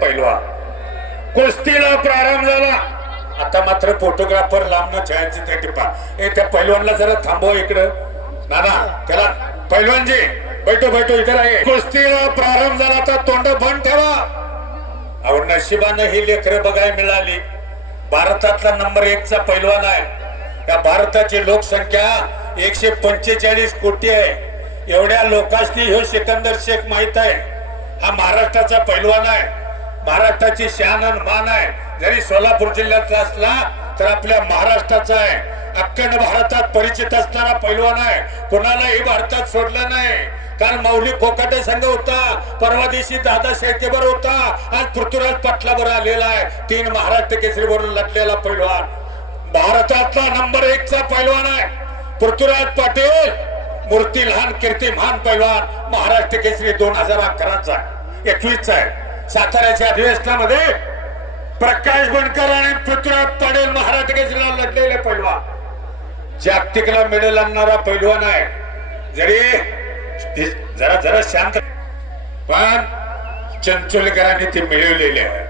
पैलवान कुस्तीला प्रारंभ झाला. आता मात्र फोटोग्राफर लांबनं छायाचित्र टिपा. त्या पैलवानला जरा थांबव इकडं. नाना त्याला पैलवानजी बैठो इकडे आहे. कुस्तीला प्रारंभ झाला तर तोंड बंद ठेवा. अहो नशिबानं ही लेकरं बघायला मिळाली. भारतातला नंबर 1 चा पैलवान आहे. त्या भारताची लोकसंख्या 145 कोटी आहे. एवढ्या लोकांनी ह्यो सिकंदर शेख माहित आहे. हा महाराष्ट्राचा पैलवान आहे. महाराष्ट्राची शान आणि मान आहे. जरी सोलापूर जिल्ह्यातला असला तर आपल्या महाराष्ट्राचा आहे. अखंड भारतात परिचित असणारा पैलवान आहे. कोणालाही भारतात सोडलं नाही. काल मौली कोकाटे संघ होता. परवा दिवशी दादा शेळकेबर होता. आज पृथ्वीराज पाटलावर आलेला आहे. 3 महाराष्ट्र केसरीवर लढलेला पैलवान. भारतातला नंबर 1 चा पैलवान आहे पृथ्वीराज पाटील. मूर्ती लहान कीर्ती महान पैलवान. महाराष्ट्र केसरी 2011चा 21चा आहे. साताऱ्याच्या अधिवेशनामध्ये प्रकाश बनकर आणि पृथ्वीराज पाटील महाराष्ट्र केसरीला लढलेले पैलवान. जागतिकला मेडल आणणारा पैलवान आहे. जरी जरा शांत पण चंचोलीकरांनी ते मिळवलेले आहे.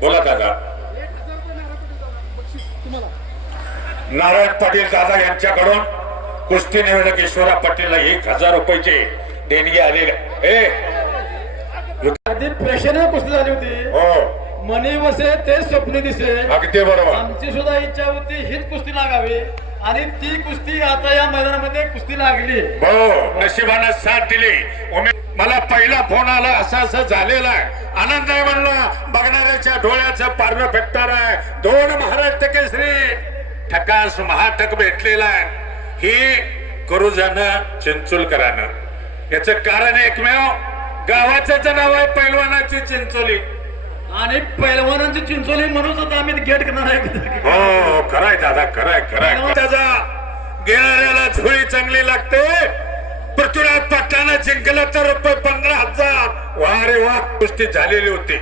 बोला दादा. नारायण पाटील दादा यांच्याकडून कुस्ती निवेदक ईश्वरा पाटीलला 1000 रुपयाची देणगी आलेली. प्रेक्षणीय कुस्ती झाली होती. हो मनी वसे ते स्वप्न दिसे. अगदी बरोबर. आमची सुद्धा इच्छा होती हीच कुस्ती लागावी आणि ती कुस्ती आता या मैदानामध्ये कुस्ती लागली. हो नशिबानं साथ दिली. मला पहिला फोन आला असं झालेला आहे. आनंद आहे म्हणलं. बघणाऱ्याच्या डोळ्याचं पारवं फेकणार आहे. 2 महाराष्ट्र केसरी ठकास महाटक भेटलेला आहे. ही करुजानं चिंचोलकरानं. याच कारण एकमेव गावाचं नाव आहे पैलवानाची चिंचोली. आणि पैलवानांची चिंचोली म्हणून आता आम्ही गेट करणार आहे. हो खराय दादा खराय. त्याचा घेणाऱ्याला झोळी चांगली लागते. पृथ्वीराज पाटलानं जिंकलं तर रुपये 15,000. वा रे वा. कुस्ती झालेली होती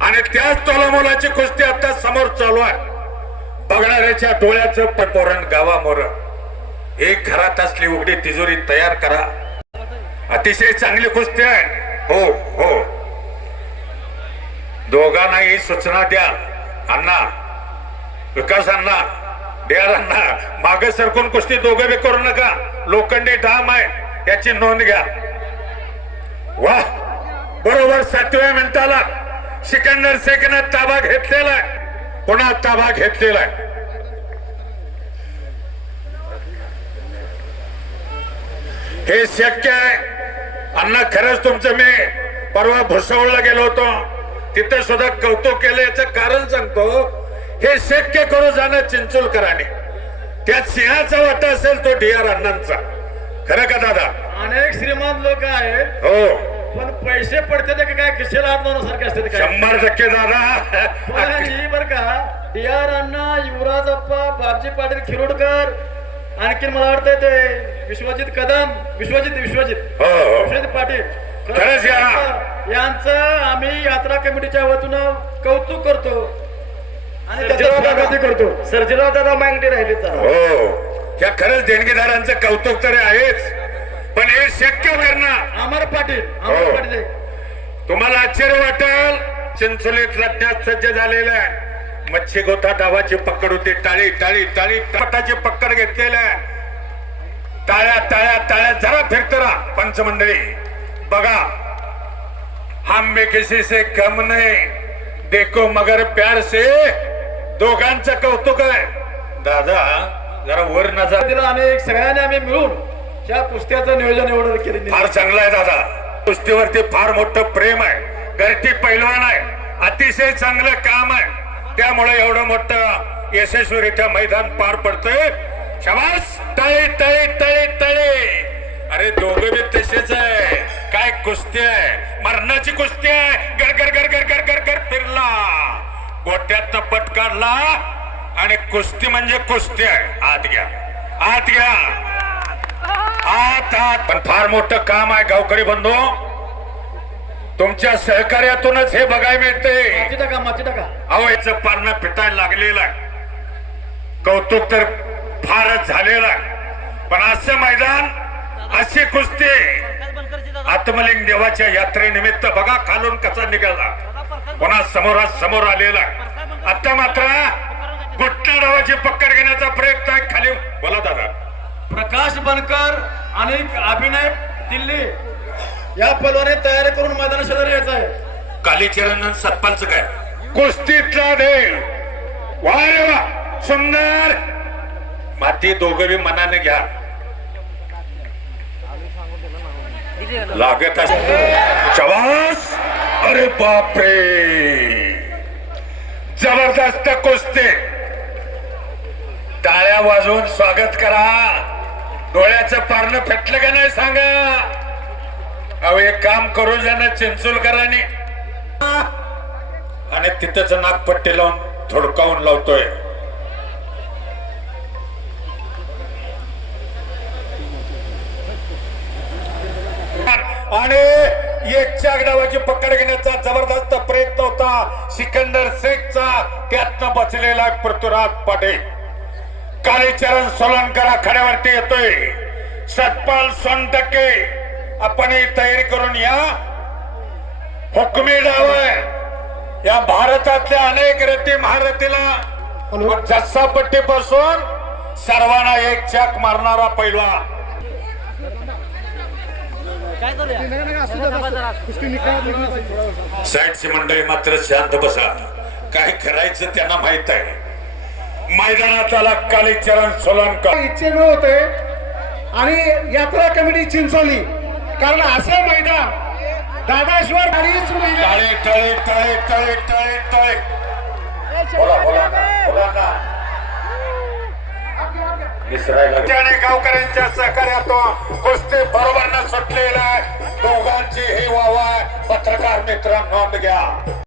आणि त्याच तोलामोलाची कुस्ती आता समोर चालू आहे. बघणाऱ्याच्या डोळ्याचं पटोरण गावामोर. एक घरात असली उघडी तिजोरी तयार करा. अतिशय चांगली कुस्ती आहे. हो हो दोघांनाही सूचना द्या. अण्णा विकास अण्णा डेअर अण्णा मागे सरकून कुस्ती दोघं बी करू नका. लोखंडी डाम आहे याची नोंद घ्या. वा बरोबर 7व्या मिनिटाला सिकंदर शेखनं ताबा घेतलेला आहे. पुन्हा ताबा घेतलेला आहे. हे शक्य आहे. अण्णा खरंच तुमचं मी परवा भुसावळला गेलो होतो. तिथे सुद्धा कौतुक केलं. याचं कारण सांगतो. हे शक्य करू जाणं चिंचोलकरांनी. त्यात सिंहाचा वाटा असेल तो डी आर अण्णांचा. खरं का दादा. अनेक श्रीमंत लोक आहेत. हो पण पैसे पडते ते काय खिशेला हात लावण्यासारखे असते. 100% दादा. बर का डी आर अण्णा युवराज अप्पा बापजी पाटील खिरोडकर आणखी मला वाटतंय ते विश्वजित कदम विश्वजित पाटील खरंच यांचं आम्ही यात्रा कमिटीच्या वतीनं कौतुक करतो आणि त्याचं स्वागत करतो. सर्जीराव दादा मागणी राहिले तर हो या खरंच देणगीदारांचं कौतुक तर आहेच. पण हे शक्य करणं अमर पाटील तुम्हाला आश्चर्य वाटेल. चिंचोलीत लढण्यास सज्ज झालेलं आहे. मच्छी गोथा डावाची पकड होती. टाळी टाळी टाळी पटाची पकड घेतलेलं आहे. टाळ्या टाळ्या टाळ्या जरा फिरत राहा पंचमंडळी. बघा हम भी किसी से कम नहीं देखो मगर प्यार से. दोघांचं कौतुक आहे. दादा जरा वर नजर दिला. अनेक सगळ्यांनी आम्ही मिळून त्या कुस्त्याचं नियोजन एवढं केलं. फार चांगलं आहे दादा. कुस्तीवरती फार मोठं प्रेम आहे. घरटी पैलवान आहे. अतिशय चांगलं काम आहे. त्यामुळे एवढं मोठं यशस्वीरित्या मैदान पार पडतंय. शाबास. टाळी टाळी टाळी टाळी. अरे दोघं बी तसेच आहे. काय कुस्ती आहे. मरणाची कुस्ती आहे. गरगर गरगर गरगर गर फिरला. गोट्यात पट काढला आणि कुस्ती म्हणजे कुस्ती आहे. आत घ्या आत घ्या आत आत. पण फार मोठं काम आहे गावकरी बंधू. तुमच्या सहकार्यातूनच हे बघायला मिळते. अहो याचं पारणं पिटायला लागलेलं आहे. कौतुक तर फारच झालेलं आहे. पण असं मैदान अशी कुस्ती आत्मलिंग देवाच्या यात्रेनिमित्त बघा खालून कसा निघाला, पुन्हा समोर आलेला. आता मात्र गुट्टा डावाची पकड घेण्याचा प्रयत्न आहे. खाली बोला दादा. प्रकाश बनकर आणि अभिनय दिल्ली या पलवाने तयारी करून मैदान शेजारी यायचं आहे. कालीचरण सतपालचं काय कुस्तीतला देव. वा रे वा, सुंदर माती दोघं बी मनाने घ्या. लागत चवास. अरे बापरे, जबरदस्त कुस्ती. टाळ्या वाजवून स्वागत करा. डोळ्याचं पारणं फेटलं का नाही सांगा. अहो एक काम करू ज्यांना चिंचोलकरांनी आणि तिथंच नागपट्टी लावून थोडकावून लावतोय. आणि एक चाक डावाची पकड घेण्याचा जबरदस्त प्रयत्न होता सिकंदर शेखचा. त्यातनं बचलेला पृथ्वीराज पाटील. कालीचरण सोलनकर आखाड्यावरती येतोय. सतपाल सोनटक्के आपण तयारी करून या. हुकमी डाव या भारतातल्या अनेक रथी महारथीला जस्सा पट्टीपासून सर्वांना एक चाक मारणारा पैलवान. साईडची मंडळी मात्र शांत बसा. काय करायचं त्यांना माहित आहे. मैदानात आला कालीचरण सोलनकर. इच्छेने होते आणि यात्रा कमिटी चिंचोली, कारण असं मैदान दादाश्वर अडीच महिने. टाळे टाळे टाळे टाळे टाळे टाळे. बोला बोला बोला ना. त्याने गावकऱ्यांच्या सहकार्यातून कुस्ती बरोबर न सुटलेला आहे. दोघांची ही वावा. पत्रकार मित्रांनो नोंद घ्या.